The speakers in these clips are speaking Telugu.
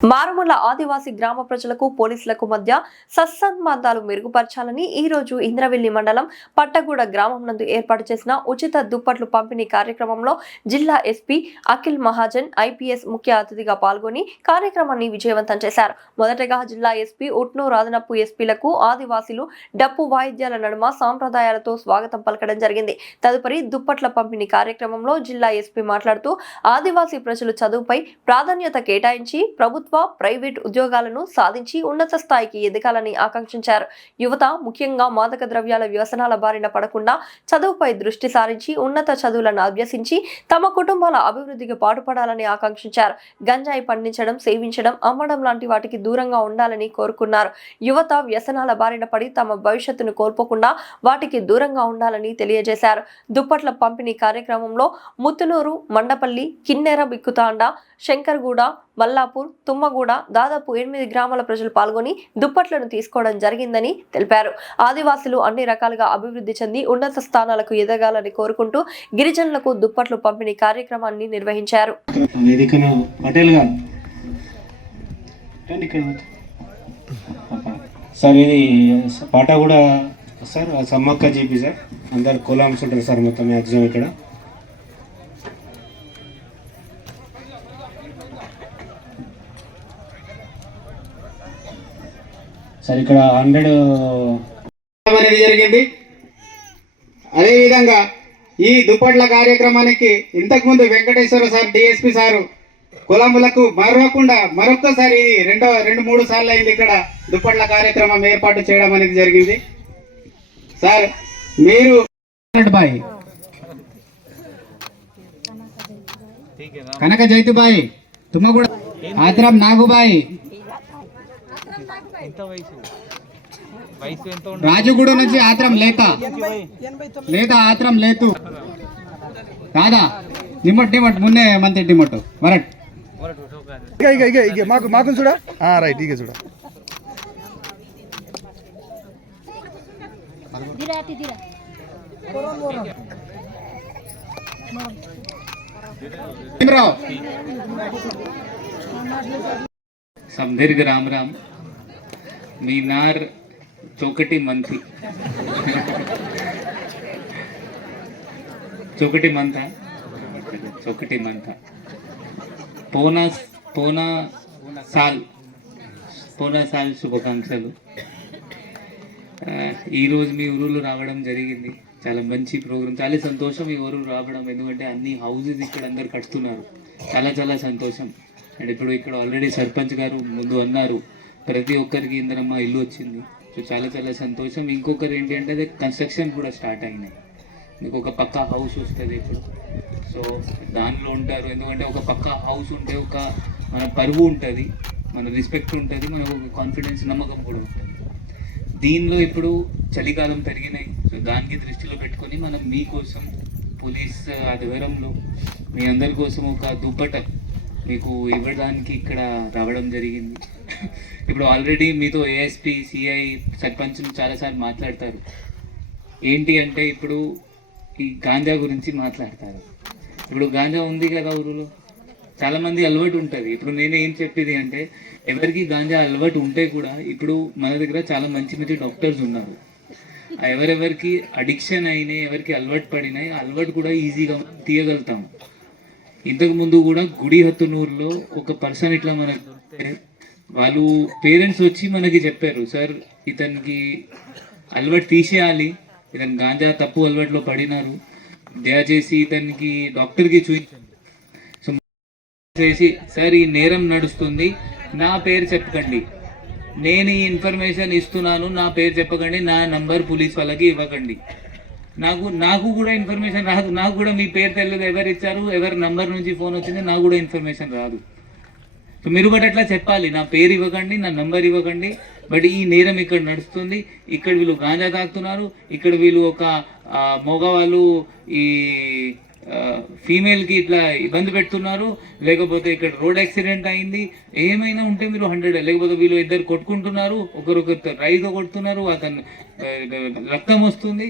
మారుమూల ఆదివాసీ గ్రామ ప్రజలకు పోలీసులకు మధ్య సత్సంబంధాలు మెరుగుపరచాలని ఈ రోజు ఇంద్రవెల్లి మండలం పట్టగూడ గ్రామం నందు ఏర్పాటు చేసిన ఉచిత దుప్పట్లు పంపిణీ కార్యక్రమంలో జిల్లా ఎస్పీ అఖిల్ మహాజన్ ఐపీఎస్ ముఖ్య అతిథిగా పాల్గొని కార్యక్రమాన్ని విజయవంతం చేశారు. మొదటగా జిల్లా ఎస్పీ ఉట్నూరు అదనపు ఎస్పీలకు ఆదివాసీలు డప్పు వాయిద్యాల నడుమ సాంప్రదాయాలతో స్వాగతం పలకడం జరిగింది. తదుపరి దుప్పట్ల పంపిణీ కార్యక్రమంలో జిల్లా ఎస్పీ మాట్లాడుతూ ఆదివాసీ ప్రజలు చదువుపై ప్రాధాన్యత కేటాయించి ప్రభుత్వ ప్రైవేట్ ఉద్యోగాలను సాధించి ఉన్నత స్థాయికి ఎదగాలని ఆకాంక్షించారు. యువత ముఖ్యంగా మాదక ద్రవ్యాల వ్యసనాల బారిన పడకుండా చదువుపై దృష్టి సారించి ఉన్నత చదువులను అభ్యసించి తమ కుటుంబాల అభివృద్ధికి పాటుపడాలని ఆకాంక్షించారు. గంజాయి పండించడం, సేవించడం, అమ్మడం లాంటి వాటికి దూరంగా ఉండాలని కోరుకున్నారు. యువత వ్యసనాల బారిన పడి తమ భవిష్యత్తును కోల్పోకుండా వాటికి దూరంగా ఉండాలని తెలియజేశారు. దుప్పట్ల పంపిణీ కార్యక్రమంలో ముత్తునూరు, మండపల్లి, కిన్నెర బిక్కుతాండ, శంకర్గూడ, మల్లాపూర్, తుమ్మగూడ దాదాపు 8 గ్రామాల ప్రజలు పాల్గొని దుప్పట్లను తీసుకోవడం జరిగిందని తెలిపారు. ఆదివాసులు అన్ని రకాలుగా అభివృద్ధి చెంది ఉన్నత స్థానాలకు ఎదగాలని కోరుకుంటూ గిరిజనులకు దుప్పట్లు పంపిణీ కార్యక్రమాన్ని నిర్వహించారు. సార్ ఇది పాట కూడా సార్ సమ్మక్క జీపీ సార్ అందరు కులాంస్ ఉంటారు సార్ మొత్తం మ్యాక్సిమం ఇక్కడ. సార్ ఇక్కడ 100 అనేది జరిగింది. అదేవిధంగా ఈ దుప్పట్ల కార్యక్రమానికి ఇంతకుముందు వెంకటేశ్వర సార్ డిఎస్పి సారు కులములకు మరవకుండా మరొక్కసారి 2-3 సార్లు అయింది ఇక్కడ దుప్పట్ల కార్యక్రమం ఏర్పాటు చేయడం అనేది జరిగింది. సార్ మీరు బాయ్ కనక జైతుబాయి, తుమ్మగూడ ఆత్రం నాగుబాయి, రాజుగూడ నుంచి ఆత్రం లేత ఆత్రం లేతు కాదా నిమ్మట్ మున్నే మంత్రి నిమ్మట్టు వరట్ మాకు చూడ రైట్ ఇక చూడ समदीर्घ राम राम मीनार चौकटी मंथी चौकटी मंथा పోనా సాల్ శుభాకాంక్షలు. ఈరోజు మీ ఊరులో రావడం జరిగింది. చాలా మంచి ప్రోగ్రాం, చాలా సంతోషం ఈ ఊరు రావడం. ఎందుకంటే అన్ని హౌజెస్ ఇక్కడ అందరు కడుతున్నారు, చాలా సంతోషం. అండ్ ఇప్పుడు ఇక్కడ ఆల్రెడీ సర్పంచ్ గారు ముందు అన్నారు ప్రతి ఒక్కరికి ఇందరమ్మ ఇల్లు వచ్చింది. సో చాలా సంతోషం. ఇంకొకరు ఏంటంటే అదే కన్స్ట్రక్షన్ కూడా స్టార్ట్ అయినాయి. మీకు ఒక పక్కా హౌస్ వస్తుంది ఇప్పుడు. సో దానిలో ఉంటారు. ఎందుకంటే ఒక పక్కా హౌస్ ఉంటే ఒక మన పరువు ఉంటుంది, మన రెస్పెక్ట్ ఉంటుంది, మనకు ఒక కాన్ఫిడెన్స్, నమ్మకం కూడా ఉంటుంది. దీనిలో ఇప్పుడు చలికాలం పెరిగినాయి. సో దానికి దృష్టిలో పెట్టుకొని మనం మీకోసం పోలీస్ ఆధ్వర్యంలో మీ అందరి కోసం ఒక దుప్పట మీకు ఇవ్వడానికి ఇక్కడ రావడం జరిగింది. ఇప్పుడు ఆల్రెడీ మీతో ఏఎస్పీ, సిఐ, సర్పంచ్లు చాలాసార్లు మాట్లాడతారు. ఏంటి అంటే ఇప్పుడు ఈ గాంజా గురించి మాట్లాడతారు. ఇప్పుడు గాంజా ఉంది కదా ఊరిలో, చాలామంది అలవాటు ఉంటుంది. ఇప్పుడు నేను ఏం చెప్పేది అంటే ఎవరికి గాంజా అలవాటు ఉంటే కూడా ఇప్పుడు మన దగ్గర చాలా మంచి డాక్టర్స్ ఉన్నారు. ఎవరెవరికి అడిక్షన్ అయినాయి, ఎవరికి అలవాటు పడినాయి, అలవాటు కూడా ఈజీగా తీయగలుగుతాము. ఇంతకు ముందు కూడా గుడిహత్తునూరులో ఒక పర్సన్ ఇట్లా మనకు దొరికితే వాళ్ళు పేరెంట్స్ వచ్చి మనకి చెప్పారు, సార్ ఇతనికి అలవాటు తీసేయాలి, ఇతను గాంజా తప్పు అలవాటులో పడినారు, దయచేసి ఇతనికి డాక్టర్కి చూపించండి. సో చేసి సార్ ఈ నేరం నడుస్తుంది, నా పేరు చెప్పకండి, నేను ఈ ఇన్ఫర్మేషన్ ఇస్తున్నాను, నా పేరు చెప్పకండి, నా నంబర్ పోలీస్ వాళ్ళకి ఇవ్వకండి. నాకు కూడా ఇన్ఫర్మేషన్ రాదు, నాకు కూడా మీ పేరు తెలియదు, ఎవరు ఇచ్చారు, ఎవరి నంబర్ నుంచి ఫోన్ వచ్చింది, నాకు కూడా ఇన్ఫర్మేషన్ రాదు. సో మీరు బట్ అట్లా చెప్పాలి, నా పేరు ఇవ్వకండి, నా నంబర్ ఇవ్వకండి, బట్ ఈ నేరం ఇక్కడ నడుస్తుంది, ఇక్కడ వీళ్ళు గాంజా తాగుతున్నారు, ఇక్కడ వీళ్ళు ఒక మగవాళ్ళు ఈ ఫీమేల్కి ఇట్లా ఇబ్బంది పెడుతున్నారు, లేకపోతే ఇక్కడ రోడ్ యాక్సిడెంట్ అయింది, ఏమైనా ఉంటే మీరు 100, లేకపోతే వీళ్ళు ఇద్దరు కొట్టుకుంటున్నారు, ఒకరితో రైతో కొడుతున్నారు, అతను రక్తం వస్తుంది,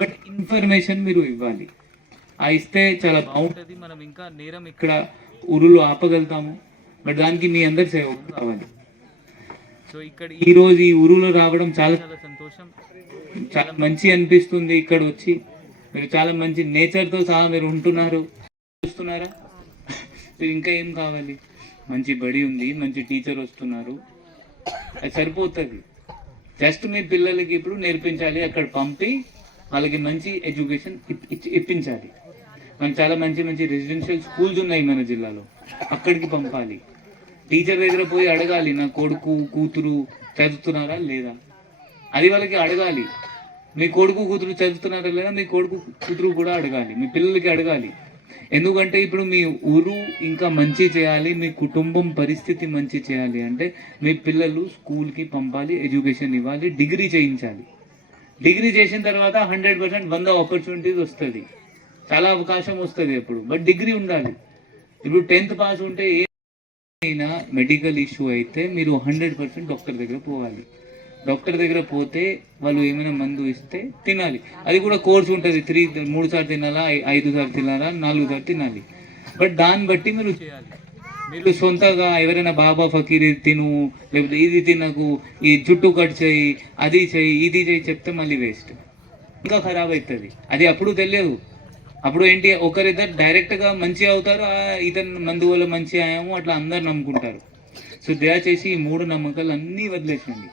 బట్ ఇన్ఫర్మేషన్ మీరు ఇవ్వాలి. ఆ ఇస్తే చాలా బాగుంటుంది. మనం ఇంకా నేరం ఇక్కడ ఊరిలో ఆపగలుగుతాము. బట్ దానికి మీ అందరి సేవ కావాలి. సో ఇక్కడ ఈ రోజు ఈ ఊరులో రావడం చాలా చాలా సంతోషం, చాలా మంచి అనిపిస్తుంది. ఇక్కడ వచ్చి మీరు చాలా మంచి నేచర్తో సహా మీరు ఉంటున్నారు, చూస్తున్నారా. ఇంకా ఏం కావాలి? మంచి బడి ఉంది, మంచి టీచర్ వస్తున్నారు, అది సరిపోతుంది. జస్ట్ మీ పిల్లలకి ఇప్పుడు నేర్పించాలి, అక్కడ పంపి వాళ్ళకి మంచి ఎడ్యుకేషన్ ఇప్పించాలి. మనం చాలా మంచి మంచి రెసిడెన్షియల్ స్కూల్స్ ఉన్నాయి మన జిల్లాలో, అక్కడికి పంపాలి. టీచర్ దగ్గర పోయి అడగాలి, నా కొడుకు కూతురు చదువుతున్నారా లేదా, అది వాళ్ళకి అడగాలి. మీ కొడుకు కూతురు చదువుతున్నారా లేదా, మీ కొడుకు కూతురు కూడా అడగాలి, మీ పిల్లలకి అడగాలి. ఎందుకంటే ఇప్పుడు మీ ఊరు ఇంకా మంచి చేయాలి, మీ కుటుంబం పరిస్థితి మంచి చేయాలి అంటే మీ పిల్లలు స్కూల్కి పంపాలి, ఎడ్యుకేషన్ ఇవ్వాలి, డిగ్రీ చేయించాలి. డిగ్రీ చేసిన తర్వాత 100% 100 ఆపర్చునిటీస్ వస్తుంది, చాలా అవకాశం వస్తుంది అప్పుడు. బట్ డిగ్రీ ఉండాలి. ఇప్పుడు 10th పాస్ ఉంటే ఏమైనా మెడికల్ ఇష్యూ అయితే మీరు 100% డాక్టర్ దగ్గర పోవాలి. డాక్టర్ దగ్గర పోతే వాళ్ళు ఏమైనా మందు ఇస్తే తినాలి. అది కూడా కోర్స్ ఉంటుంది, 3 సార్లు తినాలా, 5 సార్లు తినాలా, 4 సార్లు తినాలి. బట్ దాన్ని బట్టి మీరు చేయాలి. మీరు సొంతగా ఎవరైనా బాబా ఫకీర్ తిను, లేకపోతే ఇది తినకు, ఈ జుట్టు కట్ చేయి, అది చేయి, ఇది చేయి చెప్తే మళ్ళీ వేస్ట్, ఇంకా ఖరాబ్ అవుతుంది. అది అప్పుడు తెలియదు. అప్పుడు ఏంటి, ఒకరిద్దరు డైరెక్ట్గా మంచి అవుతారు, ఇతను మందు వల్ల మంచి అయ్యాము అట్లా అందరు నమ్ముకుంటారు. సో దయచేసి ఈ 3 నమ్మకాలు అన్నీ వదిలేసండి.